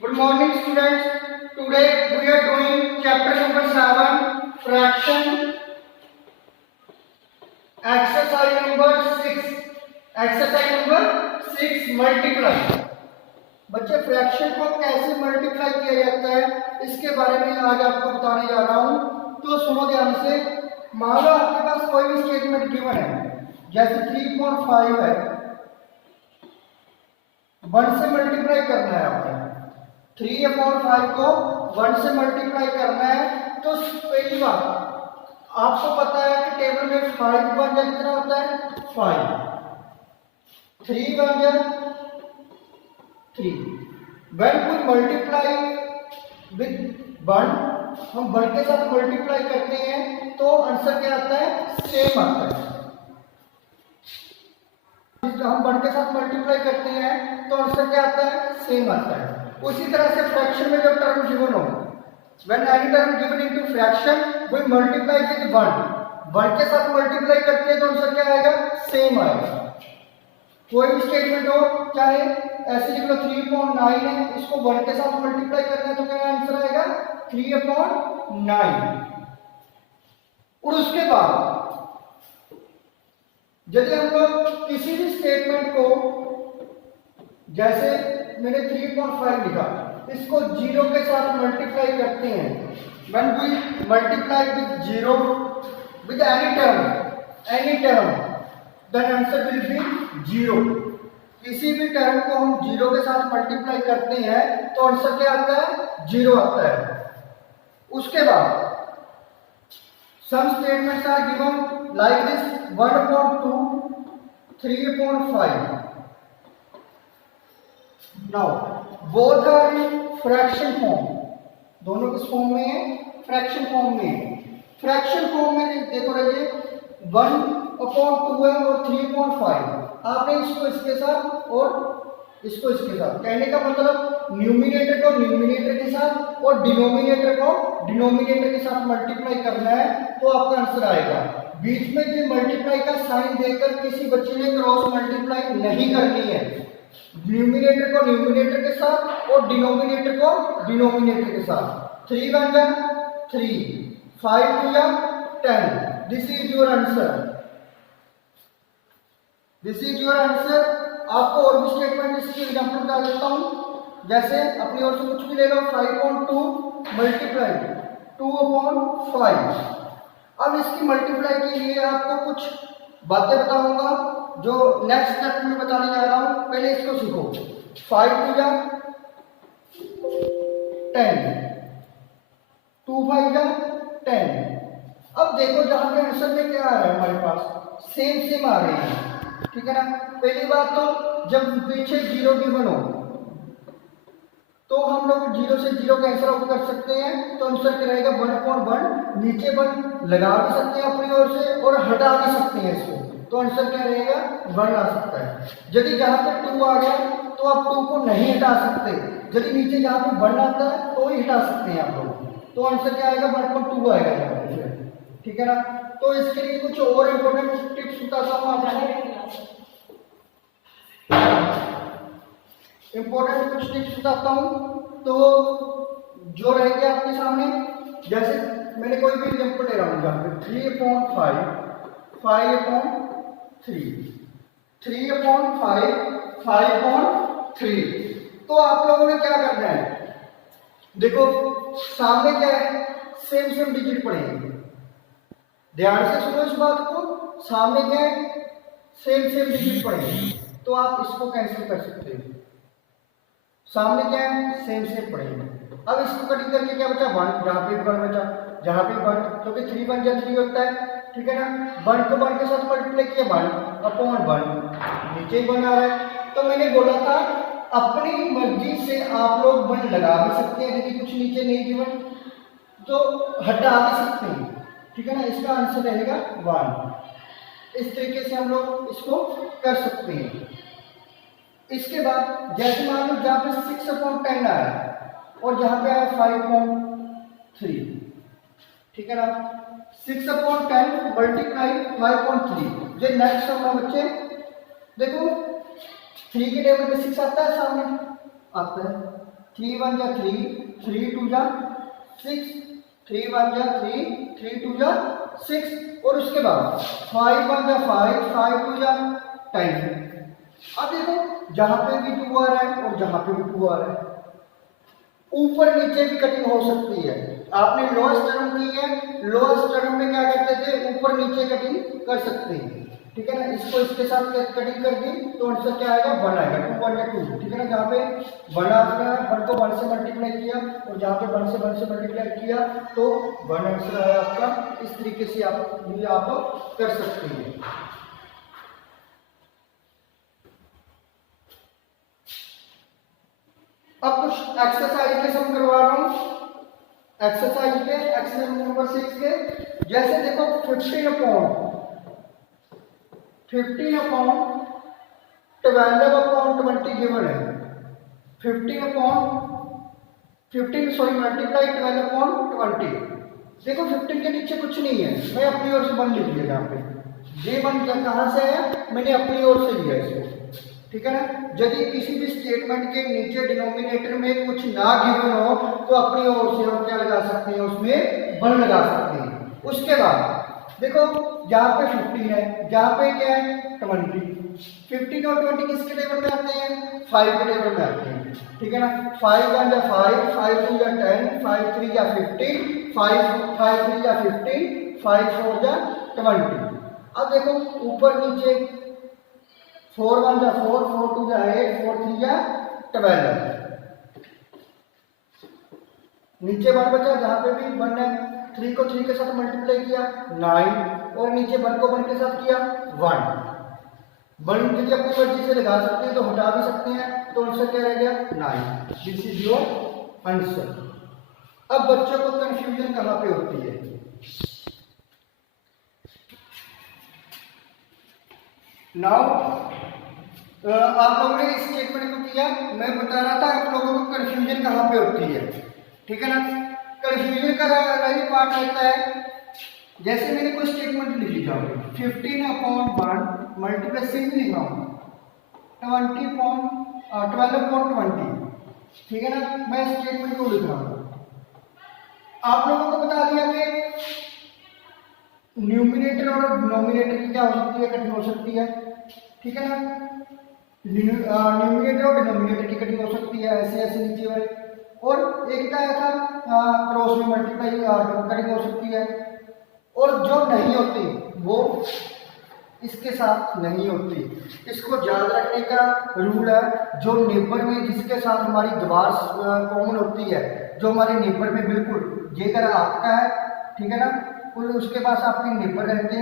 Good morning students. Today we are doing chapter number 7 fraction exercise number 6. Exercise number 6 multiply. बच्चे fraction को कैसे multiply किया जाता है इसके बारे में आज आपको बताने जा रहा हूं। तो सुनो ध्यान से। मान लो आपके पास कोई भी स्टेटमेंट गिवन है, जैसे 3.5 है, 1 से मल्टीप्लाई करना है आपने। 3/5 को 1 से मल्टीप्लाई करना है। तो पहली बात आपको पता है कि टेबल में 5 बन जाए कितना होता है 5, 3 बन जाए 3। when we multiply with 1, हम 1 के साथ मल्टीप्लाई करते हैं तो आंसर क्या आता है सेम आता है। हम 1 के साथ मल्टीप्लाई करते हैं तो आंसर क्या आता है सेम आता है। उसी तरह से फ्रैक्शन में जब टर्म गिवन हो, when any term given into fraction we multiply with 1, 1 के साथ मल्टीप्लाई करते हैं तो आंसर क्या आएगा सेम आएगा। कोई भी स्टेटमेंट हो, चाहे ऐसे लिख लो 3.9 है, इसको 1 के साथ मल्टीप्लाई करना है तो क्या आंसर आएगा 3/9। और उसके बाद यदि हम लोग किसी भी स्टेटमेंट को, जैसे मैंने 3.5 लिखा, इसको 0 के साथ मल्टीप्लाई करते हैं, when we multiply with 0 with any term then answer will be 0। किसी भी टर्म को हम 0 के साथ मल्टीप्लाई करते हैं तो आंसर क्या आता है 0 आता है। उसके बाद some statements are given like this 1/2, 3/5। now both are in fraction form, दोनों किस फॉर्म में है फ्रैक्शन फॉर्म में है। फ्रैक्शन फॉर्म में देखो रहिए 1/2 है और 3.5, आपने इसको इसके साथ और इसको इसके साथ, कहने का मतलब न्यूमिनेटर को न्यूमिनेटर के साथ और डिनोमिनेटर को डिनोमिनेटर के साथ मल्टीप्लाई करना है तो आपका आंसर आएगा। बीच में जो मल्टीप्लाई का साइन देकर किसी बच्चे ने क्रॉस मल्टीप्लाई नहीं करनी है। न्यूमिनेटर को न्यूमिनेटर के साथ और डिनोमिनेटर को डिनोमिनेटर के साथ। 3 बन जा 3, 5 2 जा 10। This is your answer, this is your answer. आपको और भी स्टेटमेंट इसकी एग्जांपल बता देता हूं, जैसे अपनी ओर से कुछ भी ले लो 5.2 मल्टीप्लाई 2/5। अब इसकी मल्टीप्लाई के लिए आपको कुछ बातें बताऊंगा जो नेक्स्ट स्टेप में बताने जा रहा हूं। पहले इसको सीखो। 5 2 जा 10, 2 5 जा 10। अब देखो जहां पे आंसर में क्या आ रहा है, हमारे पास सेम आ रहे हैं, ठीक है ना। पहली बात तो जब पीछे 0 गिवन हो तो हम लोग 0 से 0 कैंसिल आउट कर सकते हैं तो आंसर क्या रहेगा 1/1। नीचे 1 लगा भी सकते हैं अपनी ओर से और हटा भी सकते हैं इसको, तो आंसर क्या रहेगा 1 आ सकता है। यदि जहां पे 2 आ गया तो आप 2 को नहीं हटा सकते, यदि नीचे जहां पे 1 आता है तो ही हटा सकते हैं आप लोग, तो आंसर क्या आएगा 1/2 आएगा यहाँ पे, ठीक है ना। तो इसके लिए कुछ और इम्पोर्टेंट टिप्स बताता हूँ आपको, इम्पोर्टेंट कुछ टिप्स बताता हूँ तो जो रहेंगे आपके सामने। जैसे मैंने कोई भी एग्जांपल ले रहा हूँ जहाँ पे 3/5, 5/3, 3/5, 5/3। तो आप लोगों ने क्या करना है, देखो सामने क्या है सेम डिजिट पड़ेंगे। ध्यान से सुनो इस बात को, सामने क्या है सेम डिजिट पड़ेंगे तो आप इसको कैंसिल कर सकते हो। सामने क्या है सेम पड़ेंगे। अब इसको कटिंग करके क्या बचा 1, जहां पे 1 बचा, जहां पे 1, क्योंकि 3 1 जा 3 होता है, ठीक है ना। 1 को 1 के साथ मल्टीप्लाई किया 1/1, नीचे 1 आ रहा है। तो मैंने बोला था अपनी मर्जी से आप लोग 1 लगा भी सकते हैं, यदि कुछ नीचे नहीं गिवन तो हटा भी सकते हैं, ठीक है ना। इसका आंसर रहेगा 1। इस तरीके से हम लोग इसको कर सकते हैं। इसके बाद जैसे मान लो जहां पे 6/10 आया और जहां पे आया 5/3, ठीक है ना। 6/10 मल्टीप्लाई 5/3, ये नेक्स्ट सम है बच्चे। देखो 3 के टेबल पे 6 आता है, सामने आता है, 3 1 जा 3, 3 2 जा 6, 3 1 जा 3, 3 2 जा 6, और उसके बाद 5 1 जा 5, 5 2 जा 10। अब देखो जहां पे भी 2 आ रहा है और जहां पे भी 2 आ रहा है, ऊपर नीचे भी कटिंग हो सकती है। आपने लोएस्ट टर्म की है, लोएस्ट टर्म में क्या करते थे, ऊपर नीचे कटिंग कर सकते हैं, ठीक है ना। इसको इसके साथ कटिंग कर दी तो आंसर क्या आएगा, 1 आएगा, 2 1 या 2, ठीक है ना। जहाँ पे 1 आ रहा है, 1 को 1 से मल्टीप्लाई किया, और जहाँ पे 1 से मल्टीप्लाई किया तो 1 आंसर आया आपका। इस तरीके से आप कर सकते हैं। अब कुछ एक्सरसाइज के सम करवा रहा हूं, एक्सरसाइज के एक्सरसाइज नंबर 6 के। जैसे देखो 15 अपॉन 12 अपॉन 20 गिवन है। 15 मल्टीप्लाई 12 अपॉन 20। देखो 15 के नीचे कुछ नहीं है, मैं अपनी ओर से 1 लिख लिया। यहाँ पे ये 1 कहाँ से है, मैंने अपनी ओर से लिया इसको, ठीक है ना। यदि किसी भी स्टेटमेंट के नीचे डिनोमिनेटर में कुछ ना गिवन हो तो अपनी ओर से हम क्या लगा सकते हैं, उसमें 1 लगा सकते हैं। उसके बाद देखो यहाँ पे 15 है, यहाँ पे क्या है 20। 15 और 20 किसके टेबल में आते हैं, 5 के टेबल में आते हैं, ठीक है ना। 5 1 जा 5, 5 2 जा 10, 5 3 जा 15, 5 3 जा 15, 5 4 जा 20। अब देखो ऊपर नीचे 4 1 जा 4, 4 2 जा 8, 4 3 जा 12। नीचे 1 बचा, जहां पे भी 1 है, 3 को 3 के साथ मल्टीप्लाई किया 9, और नीचे 1 को 1 के साथ किया 1। 1 के लिए अपनी मर्जी से लगा सकते हैं, तो हटा भी सकते हैं, तो आंसर क्या रह गया 9। This is your answer. अब बच्चों को कंफ्यूजन कहां पे होती है, नाउ आप लोगों ने इस स्टेटमेंट को किया, मैं बता रहा था आप लोगों को कंफ्यूजन कहां पे होती है, ठीक है ना। कंफ्यूजन का रही पार्ट रहता है, जैसे मैंने कोई स्टेटमेंट लिख लिया 15 अपॉन 1 मल्टीप्लाई सिंपल लिखा हूं 12 अपॉन 20, ठीक है ना। मैं स्टेटमेंट को लिख रहा हूं, आप लोगों को बता दिया कि न्यूमिनेटर और डिनोमिनेटर की क्या हो सकती है, कटिंग हो सकती है, ठीक है ना। न्यूमिनेटर और डिनोमिनेटर की कटिंग हो सकती है, ऐसे ऐसे नीचे वाले। और एक क्या था क्रॉस में मल्टीप्लाई कटिंग हो सकती है, और जो नहीं होती वो इसके साथ नहीं होती। इसको याद रखने का रूल है, जो नेबर में जिसके साथ हमारी दीवार कॉमन होती है, जो हमारे नेबर में बिल्कुल ये अगर आपका है, ठीक है ना, उसके पास आपके नेबर रहते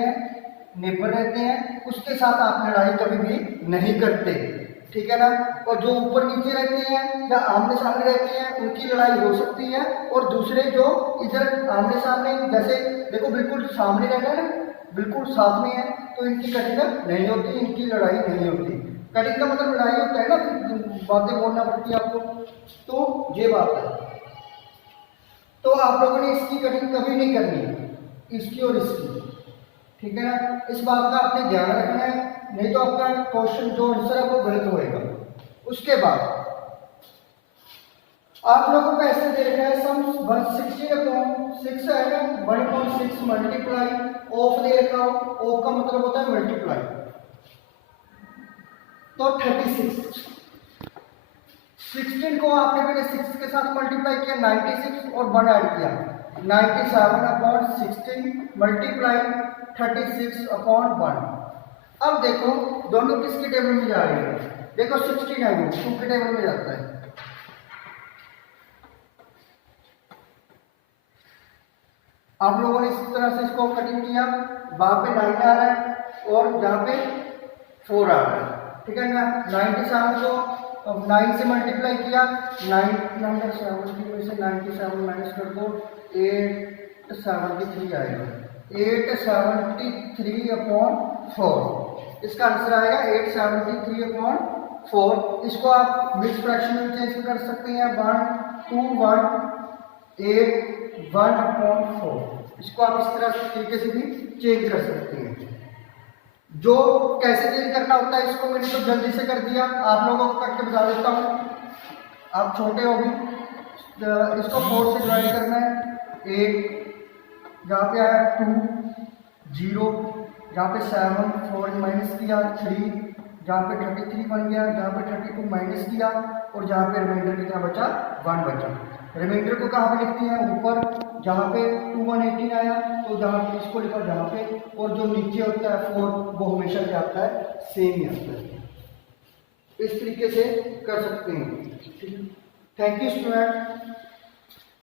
हैं, उसके साथ आप लड़ाई कभी भी नहीं करते, ठीक है ना। और जो ऊपर नीचे रहते हैं या आमने सामने रहते हैं उनकी लड़ाई हो सकती है, और दूसरे जो इधर आमने सामने, जैसे देखो बिल्कुल सामने रहना है ना, बिल्कुल साथ में है, तो इनकी कटिंग नहीं होती, इनकी लड़ाई नहीं होती। कटिंग का मतलब लड़ाई होता है ना, बातें बोलना पड़ती है आपको, तो ये बात है। तो आप लोगों ने इसकी कटिंग कभी नहीं करनी, इसकी और इसकी, ठीक है ना। इस बात का आपने ध्यान रखना है, नहीं तो आपका क्वेश्चन जो आंसर है वो गलत होएगा। उसके बाद आप लोगों को ऐसे देखना है, सम 116 अपॉन 6 आएगा, 1.6 मल्टीप्लाई ऑफ दे रखा हो, ऑफ का मतलब होता है मल्टीप्लाई, तो 36। 16 को आपने पहले 6 के साथ मल्टीप्लाई किया 96, और 1 ऐड किया 97 अपॉन 16 मल्टीप्लाई 36 अपॉन 1। अब देखो दोनों किसके टेबल में जा रहे हैं, देखो 16 है वो 2 के टेबल में जाता है। आप लोगों ने इस तरह से इसको कटिंग किया, वहां पे 9 आ रहा है और जहां पे 4 आ रहा है, ठीक है ना। 97 को 9 से मल्टीप्लाई किया, 9 नंबर 70 में से 97 माइनस कर दो, 873 आएगा, 873 अपॉन 4। इसका आंसर आएगा 873 अपॉन 4। इसको आप मिक्स फ्रैक्शन में चेंज कर सकते हैं, 1 2 1 8 1 अपॉन 4। इसको आप इस तरह तरीके से भी चेंज कर सकते हैं। जो कैसे चेंज करना होता है इसको मैंने तो जल्दी से कर दिया, आप लोगों को करके बता देता हूँ। अब छोटे हो गए, इसको 4 से डिवाइड करना है। 8, यहाँ पे आया 2, 0, यहाँ पे 7, 4 माइनस किया 3, जहाँ पे 33 बन गया, जहाँ पे 32 माइनस किया, और जहाँ पे रिमाइंडर कितना बचा, 1 बचा। रिमाइंडर को कहाँ पे लिखते हैं, ऊपर जहाँ पे 2118 आया तो जहाँ पे इसको लिखा जहाँ पे, और जो नीचे होता है 4 वो हमेशा क्या आता है, सेम ही आता है। इस तरीके से कर सकते हैं। Thank you student.